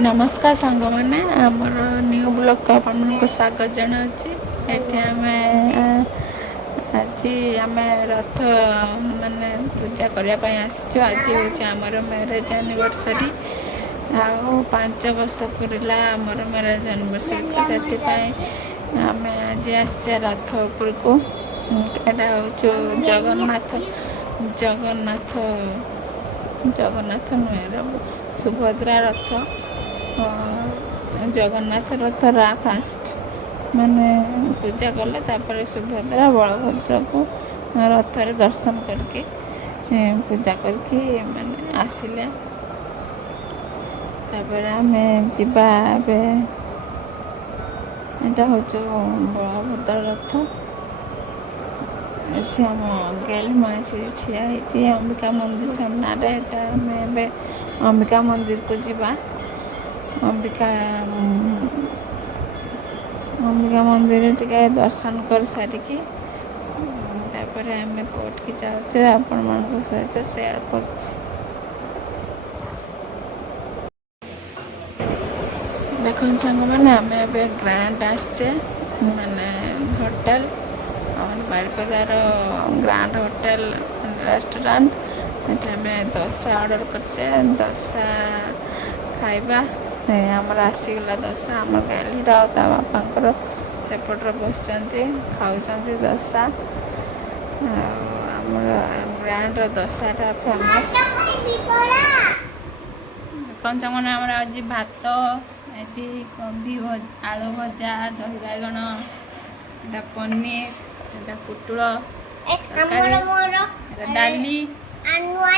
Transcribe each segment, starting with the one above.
नमस्कार सांग मैंने आमर न्यू ब्लॉग को आपको स्वागत जनावि ये आज आम रथ माने पूजा करने आसचु आज हूँ आमर मैरेज एनिवर्सरी आ 5 वर्ष पूरा आमर मैरेज एनिवर्सरी तो से आम आज आसचे रथ उपर को यहाँ हूँ जगन्नाथ जगन्नाथ जगन्नाथ नुहे सुभद्रा रथ जगन्नाथ रथ फास्ट माने पूजा कले तापर सुभद्रा बलभद्र को रथ रे दर्शन करके पूजा करके माने आसिले तापर आमे जिबा बे एटा हो बलभद्र रथ अच्छे आम गेल माटी ठिया अंबिका मंदिर सामने आम अंबिका मंदिर को जीवा अंबिका मंदिर टे दर्शन कर सारिकी तापर आम कोर्ट की जाऊे आपण मान सहित शेयर कर देख सांग मैंने आम ए ग्रांड आसचे माने होटेल और बारिपदार ग्रांड होटेल रेस्टोरेंट ये दोसा ऑर्डर करचे दोसा खाइबा आमर आसीगला दोसा आम गालीर बापाकर सेपटर बस खाऊँ दोसा आमर ब्रांड दोसाटा फेमस कौन मैंने आम आज भात ये कोबी आलू भजा दही बाइगण एटा पनीर एटा पुटुल डाली नुआ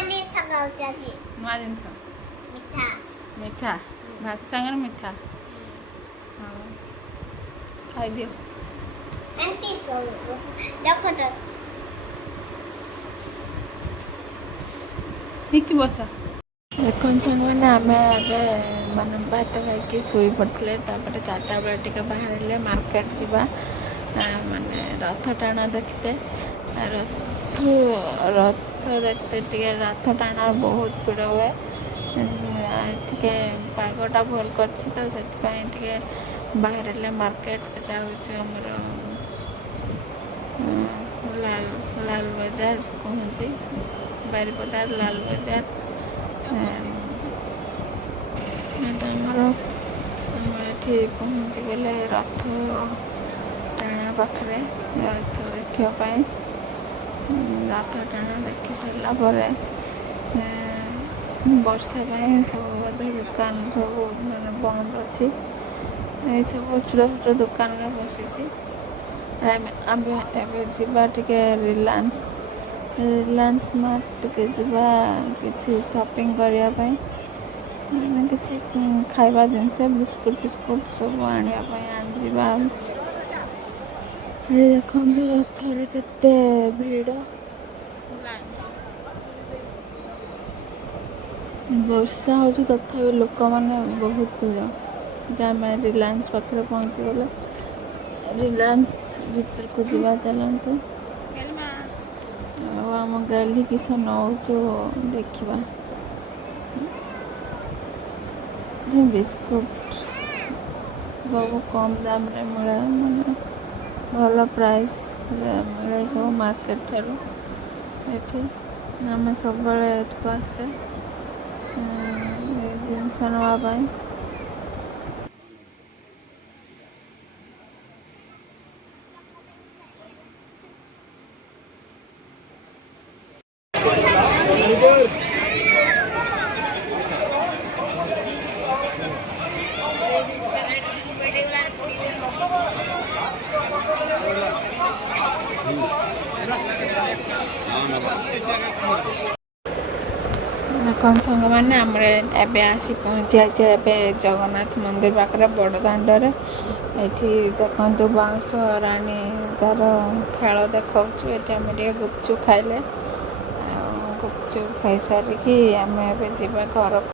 जिनस मिठा भात सांगर मिठा हाँ खाई दियो ठीक बसा देख मैंने आम माने भात खाई शोई पड़े चार्टा बेले टे बाहर मार्केट जावा माने रथ टाणा देखते रथ रथ देखते टे रथ टाणा बहुत भीड़ हुए टे पागटा भल कर तो से बाहर मार्केट हूँ लाल लाल बाजार कहते बारिपदार लाल बाजार ये पहुँची गले रथ टाणा पाखे रथ देखापी रथ टाणा देखी सारापर वर्षा सब बोधे दुकान सब मैंने बंद अच्छी ये सब छोट छोट दुकान का बसी आम एवं टे रिलायंस मार्ट टे जावा कि शॉपिंग करने किसी खाइबा जिनस बिस्कुट फिस्कुट सब आना देखो रथर केते भीड़ वर्षा हो तथा लोक मैंने बहुत भीड़ जहाँ रिलायंस पाखे पहुँची गले रिलायंस भीतर को जीवा चलतु आम गाली किस नौ देखा बिस्कुट बहुत कम दाम रे मिले माने भल प्राइस मिले सब मार्केट ठारू ये आम सब आसे जिनस नापी कौन सांग मैंने आमर एबे आसी पहुँची जाए जगन्नाथ मंदिर पाखे बड़ दाण्डे ये देखु बाउंश राणी तार खेल देखा ये गुपचुप खाइले गुपचुप खाई सारिकी आम ए घर